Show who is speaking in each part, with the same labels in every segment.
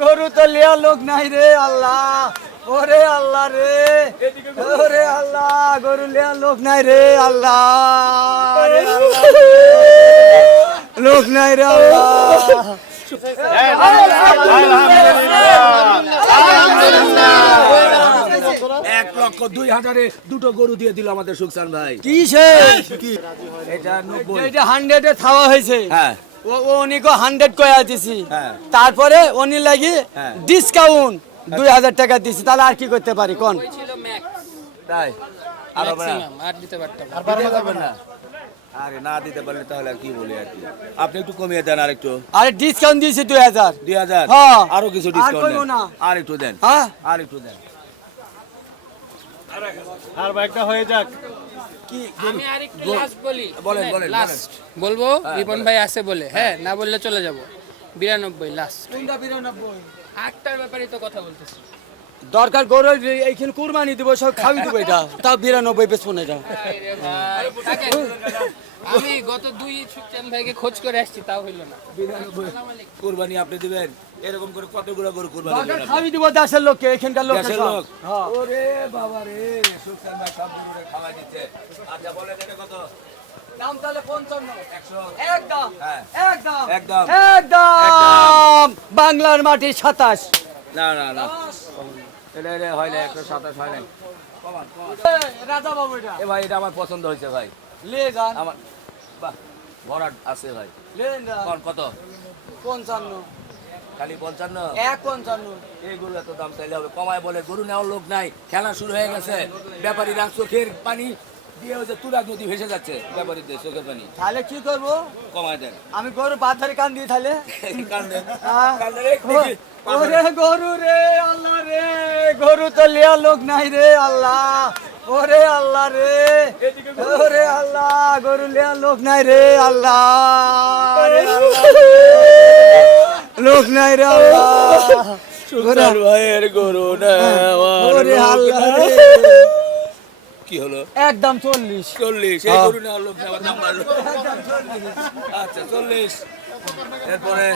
Speaker 1: গরু তো লিয়া লোক নাই রে আল্লাহ। ওরে আল্লাহ রে। ওরে আল্লাহ গরু লিয়া লোক নাই রে আল্লাহ। লোক নাই রে আল্লাহ।
Speaker 2: এক লক্ষ দুই হাজারে দুটো গরু দিয়ে দিল আমাদের সুকসান ভাই।
Speaker 1: কিসে?
Speaker 2: এটা নব্বই।
Speaker 1: এটা হান্ড্রেডে খাওয়া হয়েছে।
Speaker 2: হ্যাঁ।
Speaker 1: ও ও উনিকে হান্ড্রেড কয়া দিছি।
Speaker 2: হ্যাঁ।
Speaker 1: তারপরে উনি লাগি
Speaker 2: হ্যাঁ।
Speaker 1: ডিসকাউন্ট দুই হাজার টাকা দিছি। তাহলে আর কি করতে পারি? কোন?
Speaker 2: তাই?
Speaker 3: আরও আর দিতে পারতাম না।
Speaker 2: দিতে পারবেন না? আরে না দিতে পারলে তাহলে আর কি বলি আর কি? আপনি একটু কমিয়ে দেন আর একটু
Speaker 1: আরে ডিসকাউন্ট দিয়েছি দুই হাজার।
Speaker 2: দুই হাজার?
Speaker 1: হ্যাঁ।
Speaker 2: আরও কিছু ডিসকাউন্ট দেন
Speaker 1: না।
Speaker 2: আর একটু দেন।
Speaker 1: হ্যাঁ।
Speaker 2: আর একটু দেন।
Speaker 4: আর বাইকটা হয়ে যাক।
Speaker 2: কি
Speaker 3: আমি আরেকটু লাস্ট বলি।
Speaker 2: বলেন, বলেন,
Speaker 3: লাস্ট বলব? রিপন ভাই আছে বলে। হ্যাঁ না বললে চলে যাব। বিরানব্বই লাস্ট আটটার ব্যাপারে তো কথা বলতেছি।
Speaker 1: দরকার গরু এইখানে কুরবানি দিব সব খাবি দিব এটা। তাও বিরানব্বই বেচবো না এটা।
Speaker 3: আরে ভাই, থাকেন। আমি গত দুই সুকচান ভাইকে খোঁজ করে আসছি তাও হইল না।
Speaker 2: কুরবানি আপনি দিবেন। এরকম করে কতগুলো গরু কুরবানি দিবেন
Speaker 1: খাবি দিব দেশের লোককে এখানকার লোক
Speaker 2: লোক?
Speaker 1: হ্যাঁ।
Speaker 2: ওরে বাবা রে ভাই সব খাওয়াই দিচ্ছে। আচ্ছা বলেন এটা কত?
Speaker 1: দাম তাহলে পঞ্চান্ন।
Speaker 2: একশো?
Speaker 1: একদম।
Speaker 2: হ্যাঁ।
Speaker 1: একদম।
Speaker 2: একদম।
Speaker 1: একদম। বাংলার মাটি সাতাশ।
Speaker 2: না না না। এটা এটা হয় না একশো সাতাশ হয় না।
Speaker 1: রাজা বাবু এটা।
Speaker 2: এ ভাই এটা আমার পছন্দ হয়েছে ভাই।
Speaker 1: লে যান
Speaker 2: আমার বাহ ভরাট আছে ভাই।
Speaker 1: লেন যান
Speaker 2: কোন কত?
Speaker 1: পঞ্চান্ন।
Speaker 2: খালি পঞ্চান্ন?
Speaker 1: এক পঞ্চান্ন।
Speaker 2: এই গরু এত দাম চাইলে হবে। কমায় বলে গরু নেওয়ার লোক নাই। খেলা শুরু হয়ে গেছে। ব্যাপারীরা চোখের পানি দিয়ে হচ্ছে তুরাগ নদী ভেসে যাচ্ছে ব্যাপারীদের চোখের পানি
Speaker 1: তাহলে কি করব?
Speaker 2: কমায় দেন।
Speaker 1: আমি গরু কান তাহলে? ওরে গরু রে আল্লাহ রে গরু তো লিয়া লোক নাই রে আল্লাহ। ওরে আল্লাহ রে ওরে আল্লাহ গরু লিয়া লোক নাই রে আল্লাহ। লোক নাই রে আল্লাহ।
Speaker 2: সুলতান ভাইয়ের গরু নেওয়ার
Speaker 1: ওরে আল্লাহ রে।
Speaker 2: কি হলো?
Speaker 1: একদম চল্লিশ।
Speaker 2: চল্লিশ। এই গরু নেওয়ার লোক নেওয়ার দাম আচ্ছা চল্লিশ। এরপরে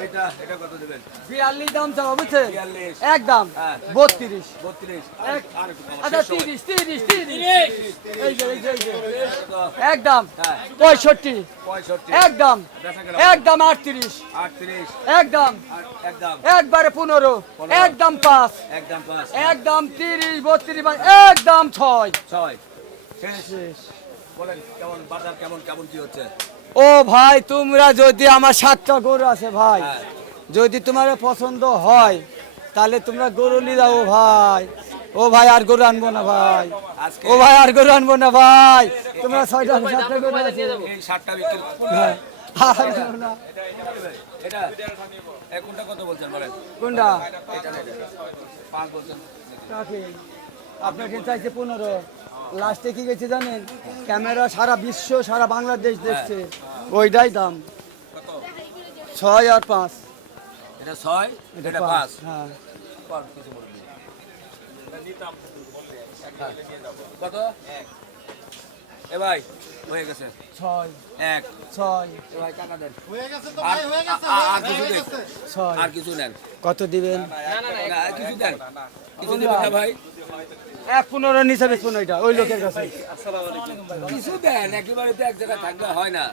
Speaker 2: এটা এটা কত দেবেন?
Speaker 1: বিয়াল্লিশ দাম চাও বুঝছে
Speaker 2: বিয়াল্লিশ।
Speaker 1: একদম।
Speaker 2: হ্যাঁ।
Speaker 1: আচ্ছা এই যে এই যে? একদম।
Speaker 2: হ্যাঁ।
Speaker 1: পঁয়ষট্টি।
Speaker 2: পঁয়ষট্টি।
Speaker 1: একদম। একদম আটত্রিশ।
Speaker 2: আটত্রিশ।
Speaker 1: একদম।
Speaker 2: একদম।
Speaker 1: একবারে পনেরো। একদম পাঁচ।
Speaker 2: একদম
Speaker 1: একদম তিরিশ বত্রিশ বা- একদম ছয়।
Speaker 2: ছয়। শেষ। বলেন কেমন বাজার কেমন কেমন কি হচ্ছে?
Speaker 1: ও ভাই তোমরা যদি আমার সাতটা গরু আছে ভাই। যদি তোমার পছন্দ হয় তাহলে তোমরা গরু নিয়ে যাও ভাই। ও ভাই আর গরু আনব না ভাই। ও ভাই আর গরু আনব না ভাই। তোমরা ছয়টা সাতটা গরু আছে। হ্যাঁ।
Speaker 2: কোনটা
Speaker 1: আপনাকে চাইছে পনেরো। লাস্টে কি গেছে জানেন? ক্যামেরা সারা বিশ্ব সারা বাংলাদেশ দেখছে। ওইটাই দাম। ছয় আর পাঁচ।
Speaker 2: এটা ছয়? এটা পাঁচ
Speaker 1: হ্যাঁ
Speaker 2: পাঁচ? কিছু বলুন। হ্যাঁ। কত? এ ভাই হয়ে গেছে।
Speaker 1: ছয়।
Speaker 2: এক।
Speaker 1: ছয়।
Speaker 2: ভাই টাকা দেন। আর কিছু দেন
Speaker 1: ছয়।
Speaker 2: আর কিছু নেন।
Speaker 1: কত দিবেন?
Speaker 2: না, কিছু দেন। কিছু দেবেন না। ভাই?
Speaker 1: এক পনেরো নিচে বেচবো ওইটা ওই লোকের কাছে।
Speaker 2: কিছু দেন একেবারে তো এক জায়গায় থাকলে হয় না।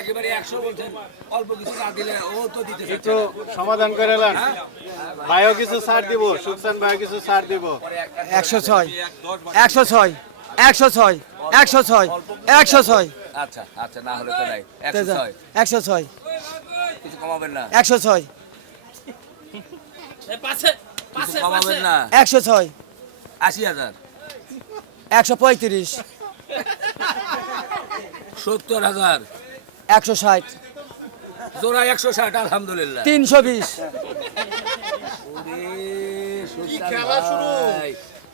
Speaker 2: একেবারে একশো বলছেন অল্প কিছু না দিলে ও তো দিতে
Speaker 4: একটু সমাধান করে নেন। ভাইও কিছু ছাড় দিব সুকসান ভাই কিছু ছাড় দিব।
Speaker 1: একশো ছয় একশো ছয় একশো ছয় একশো ছয় একশো ছয়।
Speaker 2: আচ্ছা আচ্ছা না হলে তো নাই। একশো ছয়।
Speaker 1: একশো ছয়।
Speaker 2: কিছু কমাবেন না।
Speaker 1: একশো ছয়। একশো ছয়।
Speaker 2: আশি হাজার।
Speaker 1: একশো পঁয়ত্রিশ।
Speaker 2: সত্তর হাজার।
Speaker 1: একশো ষাট।
Speaker 2: জোড়া একশো ষাট আলহামদুলিল্লাহ।
Speaker 1: তিনশো বিশ।
Speaker 2: ওরে,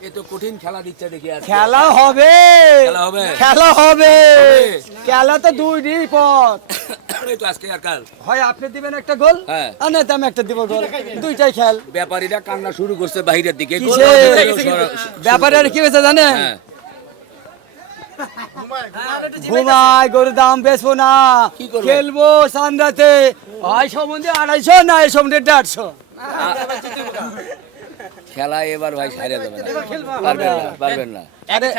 Speaker 2: এ তো কঠিন খেলা দিচ্ছে দেখি
Speaker 1: খেলা হবে।
Speaker 2: খেলা হবে?
Speaker 1: খেলা হবে।
Speaker 2: হবে?
Speaker 1: খেলা তো দুই দিন পথ
Speaker 2: এই তো আজকে আর কাল।
Speaker 1: হয় আপনি দিবেন একটা গোল
Speaker 2: হ্যাঁ।
Speaker 1: আর নয়তো আমি একটা দিব গোল। দুইটাই খেল
Speaker 2: ব্যাপারীরা কান্না শুরু করছে বাইরের দিকে।
Speaker 1: কিসে? কি হয়েছে জানেন?
Speaker 2: হ্যাঁ,
Speaker 1: ঘুমাই দাম বেচবো না। খেলব সান্দাতে হয় সম্বন্ধে আড়াইশো না এই সম্বন্ধে দেড়শো।
Speaker 2: খেলা এবার ভাই সাইরা যাবে না। পারবেন না পারবেন না।
Speaker 1: আরে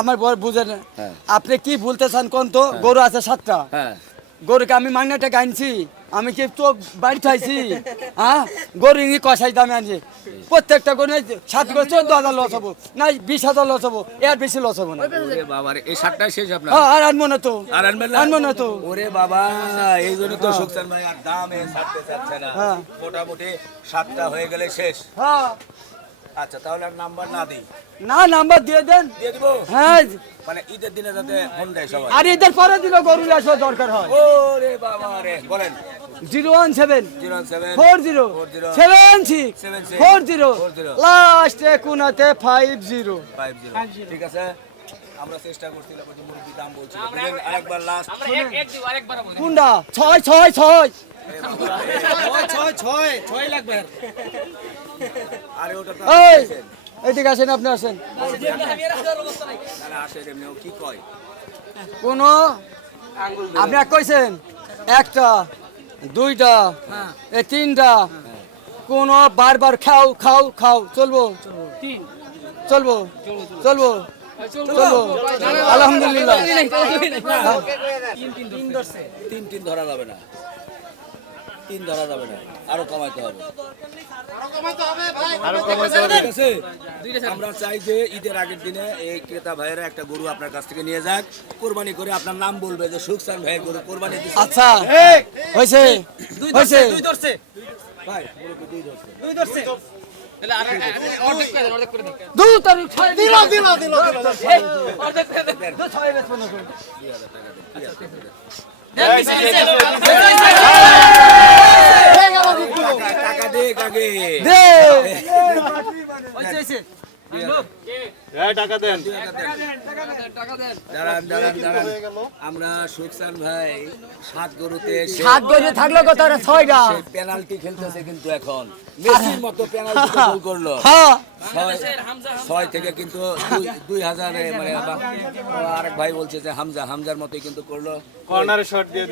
Speaker 1: আমার বড় বুঝেন।
Speaker 2: হ্যাঁ।
Speaker 1: আপনি কি বলতে চান কোন তো? গরু আছে সাতটা।
Speaker 2: হ্যাঁ।
Speaker 1: গরুকে আমি মাংনাটা আনছি আমি কি তো বাড়ি খাইছি হ্যাঁ? গরু ইঙ্গি কষাই দামে আনছি। প্রত্যেকটা গরু সাত গরু চোদ্দ হাজার লস হব। না বিশ হাজার লস হব। এর বেশি লস হব না।
Speaker 2: ওরে বাবা রে, এই সাতটা শেষ আপনার?
Speaker 1: হ্যাঁ, আর আনব না তো।
Speaker 2: আর
Speaker 1: আনব না তো।
Speaker 2: ওরে বাবা এই জন্য তো ভাই আর দাম ছাড়তে চাচ্ছে না।
Speaker 1: হ্যাঁ।
Speaker 2: মোটামুটি সাতটা হয়ে গেলে শেষ।
Speaker 1: হ্যাঁ।
Speaker 2: আচ্ছা তাহলে আর নাম্বার না দিই?
Speaker 1: না নাম্বার দিয়ে দেন।
Speaker 2: দিয়ে দিব?
Speaker 1: হ্যাঁ।
Speaker 2: মানে ঈদের দিনে যাতে ফোন দেয় সবাই।
Speaker 1: আর ঈদের পরে দিলে গরু আসা দরকার হয়।
Speaker 2: ওরে বাবা রে বলেন।
Speaker 1: Zero one seven.
Speaker 2: Zero seven.
Speaker 1: Four zero. Seven six. Four zero. লাস্টে কোনাতে ফাইভ জিরো।
Speaker 2: Five zero. ঠিক আছে? আমরা চেষ্টা করছিলাম যে মুরগি দাম বলছিল। আরেকবার লাস্ট
Speaker 3: আমরা এক এক দিব আরেকবার বলি
Speaker 1: কোনটা? ছয় ছয় ছয়।
Speaker 2: আরে ওটা তো
Speaker 1: এদিকে আসেন আপনি আসেন। কোনো এক কইছেন? একটা দুইটা এ তিনটা। কোন বারবার খাও খাও খাও। চলবো?
Speaker 3: তিন।
Speaker 1: চলবো। চলবো? চলবো আলহামদুলিল্লাহ।
Speaker 2: তিন তিন ধরা যাবে না। তিন ধরা যাবে না। আরও কমাইতে হবে।
Speaker 4: আরও কমাইতে হবে
Speaker 2: ঠিক আছে? আমরা চাই যে ঈদের আগের দিনে এই ক্রেতা ভাইয়েরা একটা গরু আপনার কাছ থেকে নিয়ে যাক। কোরবানি করে আপনার নাম বলবে যে সুখসান ভাই গরু কোরবানি
Speaker 1: আচ্ছা। হয়েছে। হয়েছে।
Speaker 2: ভাই দুই ধরছে।
Speaker 3: তাহলে আর অর্ধেক করে দেন অর্ধেক করে দেন।
Speaker 1: দু তারিখ ছয় দিল দিল দিল
Speaker 3: অর্ধেক করে দেন
Speaker 1: ছয় বেশ মনে করুন
Speaker 2: টাকা- টাকা দে আগে
Speaker 1: দে
Speaker 4: এই টাকা দেন
Speaker 2: দাঁড়ান দাঁড়ান দাঁড়ান আমরা সুখসান ভাই সাত গরুতে
Speaker 1: সাত গজে থাকল কত ছয়টা?
Speaker 2: পেনাল্টি খেলতেছে কিন্তু এখন। মেসির মতো পেনাল্টি গোল করল।
Speaker 1: হ্যাঁ।
Speaker 2: ছয়- থেকে কিন্তু দুই- দুই হাজারে মানে আরেক ভাই বলছে যে হামজা হামজার মতোই কিন্তু করল।
Speaker 4: কর্নারে শট দিয়ে